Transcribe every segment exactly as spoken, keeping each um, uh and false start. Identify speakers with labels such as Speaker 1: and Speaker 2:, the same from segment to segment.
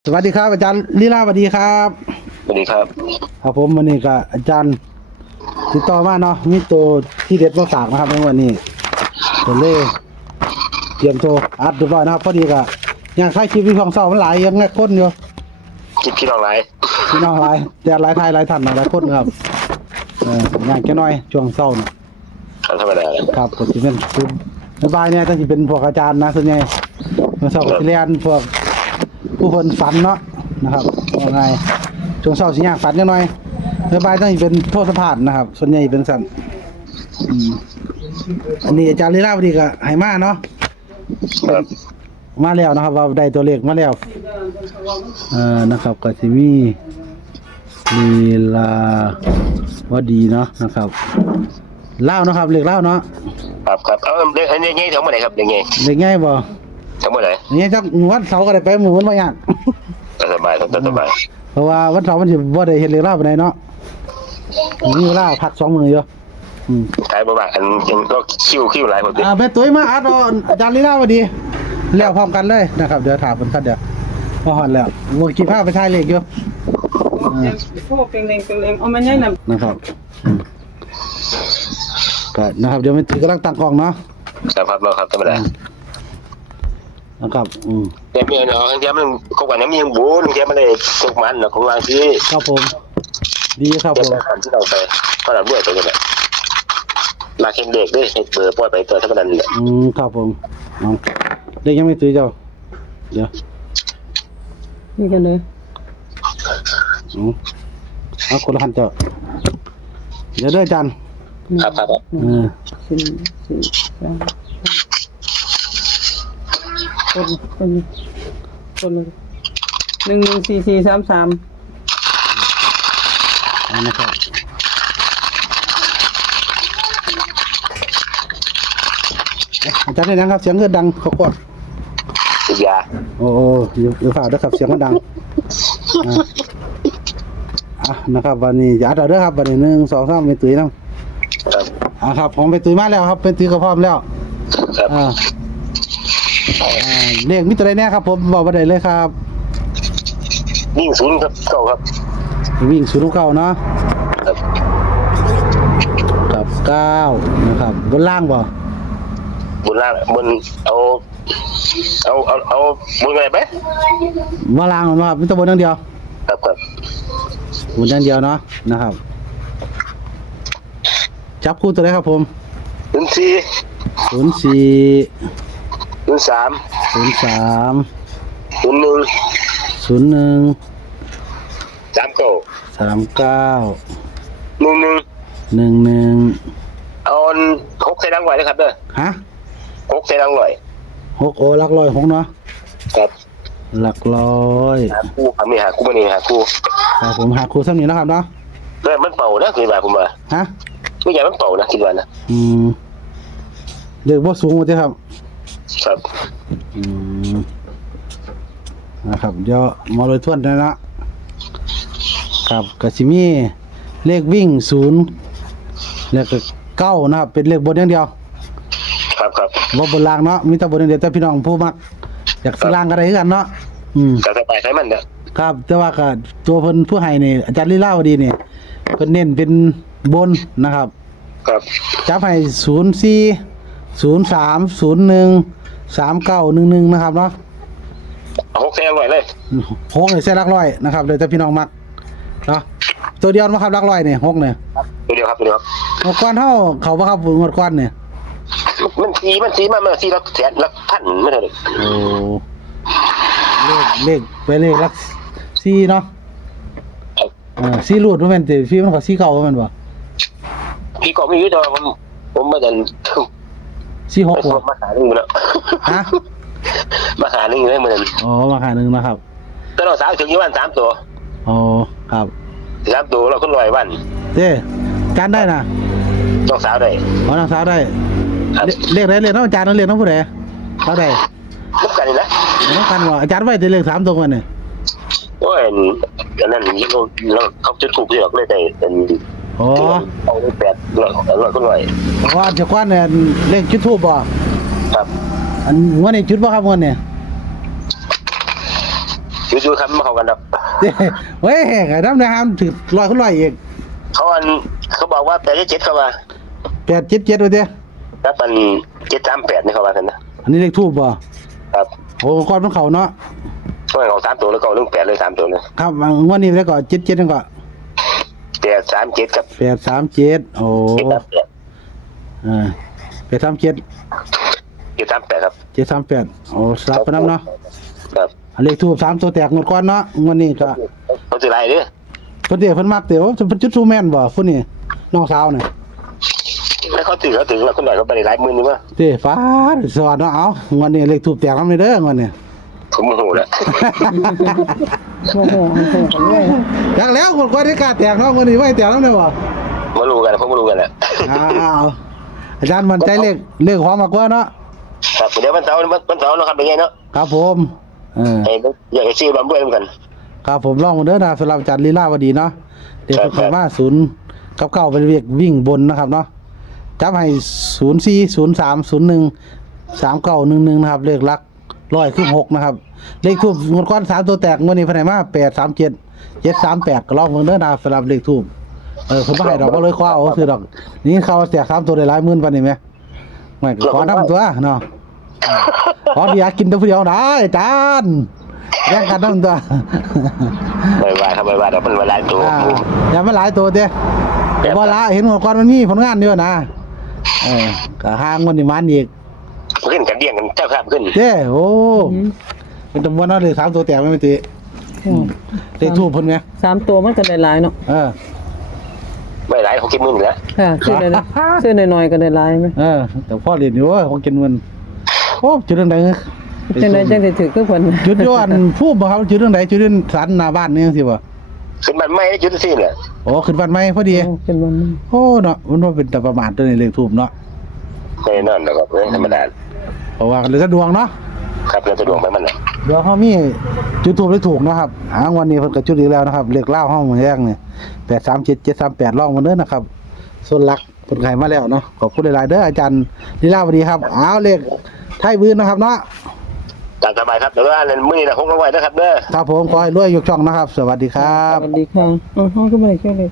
Speaker 1: สวัสดีครับอาจารย์ลีลาสวัสดีครับ
Speaker 2: สวัสดีครับ
Speaker 1: ครับผมวันนี้ก็อาจารย์ติดต่อมาเนาะมีตัวที่เด็ดมาฝากนะครับในวันนี้ตัวเล่เตรียมตัวอัดเรียบร้อยนะครับพอดีก็ยังใช้คลิปวิดีโอของเสามันหลายยังไงคนอยู่
Speaker 2: คลิปพี่น้องไร
Speaker 1: พี่น้องหลายแต่หลายไทยหลายท่านหลายคนครับเอออย่างแค่น้อยช่วงเศร้าเนี่ย
Speaker 2: ธรรมดา
Speaker 1: ครับก็จะเป็นคือสบายเนี่ยต้องจะเป็นพวกอาจารย์นะส่วนใหญ่มาสอบเรียนพวกผู้คนฝันเนาะนะครับว่าไงช่วงเศร้าสิยากฝันจังหน่อยสบายต้องเป็นโทษสะพานนะครับส่วนใหญ่เป็นสั่นอืมอันนี้อาจารย์ลีลาวดีก็ให้มาเนาะมาแล้วนะครับว่าได้ตัวเลขมาแล้วเอ่อนะครับก็สิมีลีลาวดีเนาะนะครับเล่าเนาะครับเลขเล่าเนาะ
Speaker 2: ครับครับเอาเด็กอันนี้ง่ายทั้งหมดเลยครับยังไง
Speaker 1: เลขง่ายบ่
Speaker 2: ทั้งหมดเลย
Speaker 1: นี่จักวันเสาร์ก็ได้ไปหมู่มันบ่ยาก
Speaker 2: สบายสบาย
Speaker 1: เพราะว่าวันเสาร์มันสิบ่ได้เฮ็ดเลขเล่าปานใดเนาะมีเวลาพักสองมื้ออยู่อืม
Speaker 2: ขายบ่บาทอันยังก็คิวคิวหลายหมดดิ
Speaker 1: อ่าแม่ตุ้ยมาอัดอาจารย์ลีลาวดีแล้วพร้อมกันเลยนะครับเดี๋ยวถามเพิ่นครับเดี๋ยวพอฮอดแล้วบ่คิดภาพไปถ่ายเลขอยู่
Speaker 3: เดี๋ยวโทรเป็นเลงเป็นเลงเอามาใหญ่น่ะ
Speaker 1: นะครับก็นะครับเดี๋ยวมันถือกำลังตั้งกล้องเนาะ
Speaker 2: ครับครับเราครับธรรมดา
Speaker 1: นะครับอืม
Speaker 2: เดี๋ยวมีเนาะเดี๋ยวมันเขาว่ายังมียังบูนเดี๋ยวมันได้ตกมันเนาะของวางที่
Speaker 1: ครับผมดีครับผม
Speaker 2: ที่เราไปก็เราด้วยตัวนี้แหละมาเข็มเด็กด้วยเบอร์ปล่อยไปตัวธรรมดาเนี่ย
Speaker 1: อืมครับผมเอาเด็กยังไม่ตื่นเจ้าเดี๋ยว
Speaker 3: นี่กันเลย
Speaker 1: อืมเอาคนละหันเจ้าเดี๋ยวเด้ออาจารย์
Speaker 2: ครับครับ
Speaker 1: เออ
Speaker 3: สี่สี่สามคนคนคนหนึ่งหนึ่งสี่สี่สามสาม
Speaker 1: เอานะครับอาจารย์ได้ยังครับเสียงเงินดังเขากด
Speaker 2: สุยา
Speaker 1: โอ้โหอยู่ฝ่าด้วยครับเสียงมันดังอ่ะนะครับวันนี้อย่าเอาเด้อครับวันนี้หนึ่งสองสามเป็นตุ้ยน้ำอ่าครับผมเป็นตุ้ยมาแล้วครับเป็นตุ้ยก็พร้อมแล้วอ่าเลขมิตรอะไรแน่ครับผมบอกมาได้เลยครับ
Speaker 2: วิ่งศูนย์ครับเก้าครับ
Speaker 1: วิ่งศูนย์เก้าเนาะกับเก้านะครับบนล่างบ่
Speaker 2: บนล่างบนเอาเอาเอาเอาบนอะไรไหม
Speaker 1: มาล่างมันว่ามีแต่บนอย่างเดียว
Speaker 2: ครับครับ
Speaker 1: บนอย่างเดียวเนาะนะครับจับคู่ตัวไหนครับผม
Speaker 2: ศูนย์สี่
Speaker 1: ศูนย์สี่
Speaker 2: ศูนย์สาม
Speaker 1: ศูนย์สาม
Speaker 2: ศูนย์หนึ่ง
Speaker 1: ศูนย์หนึ่ง
Speaker 2: สามเก้า
Speaker 1: สามเก้า
Speaker 2: หนึ่งหนึ่ง
Speaker 1: หนึ่งหนึ่ง
Speaker 2: เอาหกใส่ดังไหวเลยครับเด้อ
Speaker 1: ฮะ
Speaker 2: หกใส่ดังไหว
Speaker 1: หกโอหลักร้อยหกเนาะ
Speaker 2: ครับ
Speaker 1: หลักร้อย
Speaker 2: หาคู่ครับมีหาคู่มานี่หาคู่
Speaker 1: ครับผมหาคู่ซ้ำนี้นะครับเนาะ
Speaker 2: เรื่องมันเป่านะคือแบบผมว่า
Speaker 1: ฮะ
Speaker 2: ไม่ใช่มันเป่านะคิดว่านะ
Speaker 1: อืมเด็กบ่สูงหมดเลยครับ
Speaker 2: ครับ
Speaker 1: อืมนะครับเดี๋ยวมาเลยทวนได้ละครับกสิมีเลขวิ่งศูนย์เลขเก้านะครับเป็นเลขบนอย่างเดียว
Speaker 2: ครับครับ
Speaker 1: ว่าบนล่างเนาะมีแต่บนอย่างเดียวแต่พี่น้องผู้มักอยากสล่างกันได้กันเนาะอืม
Speaker 2: แต่สบายใช้มันเนี่ย
Speaker 1: ครับแต่ว่าก็ตัวเพิ่นผู้ให้นี่อาจารย์ลีลาวดีนี่เพิ่นเน้นเป็นบนนะครับ
Speaker 2: ครับ
Speaker 1: จับให้ศูนย์สี่ศูนย์สามศูนย์หนึ่งสามเก้าหนึ่งหนึ่งนะครับเนาะ
Speaker 2: หกแสนอร่อยเลย
Speaker 1: หกเนี่ยเส้นลักร้อยนะครับเดี๋ยวแต่พี่น้องมักเนาะตัวเดียวมาครับลักร้อยเนี่ยหกเนี่ย
Speaker 2: ตัวเดียวครับตัวเดียวครับ
Speaker 1: งวดก้อนเท่าเขาป่ะครับงวดก้อนเนี่ย
Speaker 2: มันสีมันสีมันมันสีลักแสนลักพันไม่เท่าไหร่
Speaker 1: โอ้เลขเลขไปเลขลักสี่เนาะอ่าสี่รูดว่ามันแต่พี่มันก็สี่เก้าว่ามันบ่
Speaker 2: พี่ก็ไม่รู้แต่ผมผมมาดัน
Speaker 1: สี่หก
Speaker 2: มาหาหนึ่งแล้ว
Speaker 1: ฮะ
Speaker 2: มาหาหนึ่งเลยเหมือน
Speaker 1: อ๋อมาหาหนึ่งนะครับ
Speaker 2: ตอนเราสาวถึงยี่วันสามตัว
Speaker 1: อ๋อครับ
Speaker 2: สามตัวเราคนรวยวัน
Speaker 1: เจ้จานได้นะ
Speaker 2: น้องสาวได้
Speaker 1: อ๋อน้องสาวได้เรียกได้เรียกน้องจานน้องเรียกน้องผู้ใดเขาได้
Speaker 2: น้องกันนี่นะ
Speaker 1: น้องกันว่าอาจารย์ไว้แต่เรียกสามตัวมันเนี่ย
Speaker 2: โอ้ยอันนั้นยิ่งเราเขาจะถูกเรียกเลยได้เป็น
Speaker 1: อ๋อ
Speaker 2: เอาได้แปดร้อยร้อยคนรวย
Speaker 1: ว่าจะกว้านเนี่ยเลขจุดทูบบ่
Speaker 2: ครับ
Speaker 1: อันวันนี้จุดบ่ครับวันนี้
Speaker 2: อยู่ๆครับมาเข้ากันครับ
Speaker 1: เด้เว้ยไอ้น้ำนะครับถือลอยขึ้นลอยอีก
Speaker 2: เขาอันเขาบอกว่าแปดเจ็ดเขาว่า
Speaker 1: แปดเจ็ดเจ็ดเลยเด้
Speaker 2: ครับมันเจ็ดสามแปดนี่เขาว่ากันนะ
Speaker 1: อันนี้เลขทูบบ่
Speaker 2: ครับ
Speaker 1: โอ้ก้อนมันเขาเนาะ
Speaker 2: ช่วยเขาสามตัวแล้วก็เรื่องแปดเลยสามตัวเลย
Speaker 1: ครับงวดนี้แล้วก็เจ็ดเจ็ดนั่นก็
Speaker 2: แปดสามเจ็ดครับ
Speaker 1: แปดสามเจ็ดโอ้
Speaker 2: เจ็ดสามแปด
Speaker 1: อ่าแปดสามเจ็ด
Speaker 2: เจ็ดสามแปดครับ
Speaker 1: เจ็ดสามแปดโอ้สลับไปน้ำเนาะ
Speaker 2: ครับ
Speaker 1: เลขทูบสามตัวแตกงวดก้อนเนาะงวดนี้ก็
Speaker 2: เขาจะไรเด้อ
Speaker 1: เพิ่นเดี๋ยวเพิ่นมักเดี๋ยวเพิ่นจุดซูแม่นบ่ผู้นี้น้องสาวเนี่ย
Speaker 2: แล้วเขาถือเขาถือแล้วคนหน่อยเขาไปหลายหมื่นนี่มั้ง
Speaker 1: เด้ฟ้าสวัสดีเนาะเอางวดนี้เลขทูบแตกนำเลยเด้องวดนี้
Speaker 2: ผมโมโหแล้ว
Speaker 3: โอ้โหโอ้โหกันเลยนะ
Speaker 1: อยากแล้วคนก้อนที่กล้าแตกเนาะงวดนี้ไว้แตกนำได้บ่
Speaker 2: มารู้กันผมมารู้กันแหละ
Speaker 1: อ้าวอาจารย์มั่นใจเลขเลขความมากกว่าเนาะ
Speaker 2: ครับเดี๋ยววันเสาร์วันเสาร์เราทำเป็นไงเนาะ
Speaker 1: ครับผมเออ
Speaker 2: ไอ้อยากให้ซื้อมาด้วยเหมือนกัน
Speaker 1: ครับผมลองมาเด้อนะสำหรับอาจารย์ลีลาวดีเนาะเดี๋ยว
Speaker 2: ครับ
Speaker 1: เข้ามาศูนย์กับเก้าเป็นเรียกวิ่งบนนะครับเนาะจับให้ศูนย์สี่ศูนย์สามศูนย์หนึ่งสามเก้าหนึ่งหนึ่งนะครับเลขหลักร้อยขึ้นหกนะครับเลขทูบงวดก้อนสามตัวแตกงวดนี้ภายในมาแปดสามเจ็ดเจ็ดสามแปดก็ลองมาเด้อนะสำหรับเลขทูบเออผมไม่ให้ดอกก็เลยคว้าเอาคือดอกนี่เขาแตกสามตัวได้หลายหมื่นปันนี่ไหมไม่ก็ขอน้ำตัวเนาะขออยากกินตัวเดียวได้อาจารย์แย่งกันน้ำตัว
Speaker 2: ไม่ว่าครับไม่ว่าเดี๋ยวมันมาหลายตัว
Speaker 1: อ่าอย่ามาหลายตัวเด้แต่บ่ละเห็นหัวก่อนมันมีผลงานเยอะนะเออก็ห่างมันนี่มันอีก
Speaker 2: ขึ้นกันเดี่ยงกันเจ้าครับขึ้น
Speaker 1: เด้โอ้เป็นตำบลเนาะเลยสามตัวแตกไม่ไม่ติเลขทูบเพิ่นไง
Speaker 3: สามตัวมันก็ได้หลายเนาะ
Speaker 1: เออ
Speaker 2: ไม่หลายเขาคิดมึงแล้ว
Speaker 3: ค่ะซื้อได้นะซื้อหน่อยๆก็ได้หลายไหม
Speaker 1: เออแต่พ่อเรียนอยู่ว่าของกินเงินโอ้จุดเรื่องใด
Speaker 3: จังไดจังสิถือคือเพิ่น
Speaker 1: จุดย้อนผู้บ่ครับจุดเรื่องใดจุดเรื่องสันหน้าบ้านนี่จังซี่บ่
Speaker 2: ขึ้นมันไม่ได้จุดสี่เนี่ย
Speaker 1: โอ้ขึ้นบ้านใหม่พอดี
Speaker 3: โอ้เป็นวันนี้
Speaker 1: โอ้เนาะมันว่าเป็นแต่ประมาทตัวนี้เลขทูบเนาะ
Speaker 2: ไม่นอนหรอกครับธรรมดา
Speaker 1: เพราะว่าเหลือแต่ดวงเนาะ
Speaker 2: ครับเราจะดวงไปมันนะ
Speaker 1: เดี๋ยวเขามีจุดทูบได้ถูกนะครับหางวันนี้เพิ่นก็จุดอีกแล้วนะครับเลขเล่าห้องแรกเนี่ยแปดสามเจ็ดเจ็ดสามแปดลองมาเด้อนะครับ ส่วนหลักเพิ่นไขมาแล้วเนาะขอบคุณหลายๆเด้ออาจารย์ลีลาวดีครับเอาเลขไทยบื้นนะครับเนาะ
Speaker 2: ตามสบายครับเดี๋ยวว่าเล่นมือนะคงเอาไว้นะครับเด้อ
Speaker 1: ครับผมขอให้รวยยกช่องนะครับ สวัสดีครับ
Speaker 3: สวัสดีค่ะอ๋อห้องก็บ่ได้แค่เลย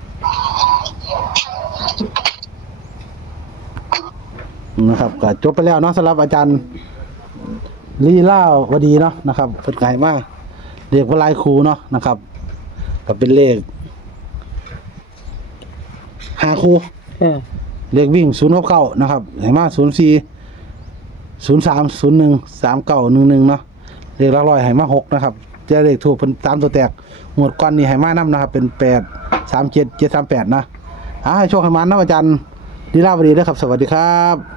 Speaker 1: นะครับก็จบไปแล้วเนาะสำหรับอาจารย์ลีลาวดีเนาะนะครับเพิ่นไขมาเรียกว่าลายครูเนาะนะครับก็เป็นเลขห้าครู
Speaker 3: ค่ะ
Speaker 1: เลขวิ่งศูนย์กับเก้านะครับให้มาศูนย์สี่ศูนย์สามศูนย์หนึ่งสามเก้าหนึ่งหนึ่งเนาะเลขหลักร้อยให้มาหกนะครับจะเลขถูกเป็นสามตัวแตกหมวดก้อนนี่ให้มานํนะครับ เป็นแปดสามเจ็ดเจ็ดสามแปดนะอ่าให้โชคให้มันนะอาจารย์ลีลาวดีด้วยครับ สวัสดีครับ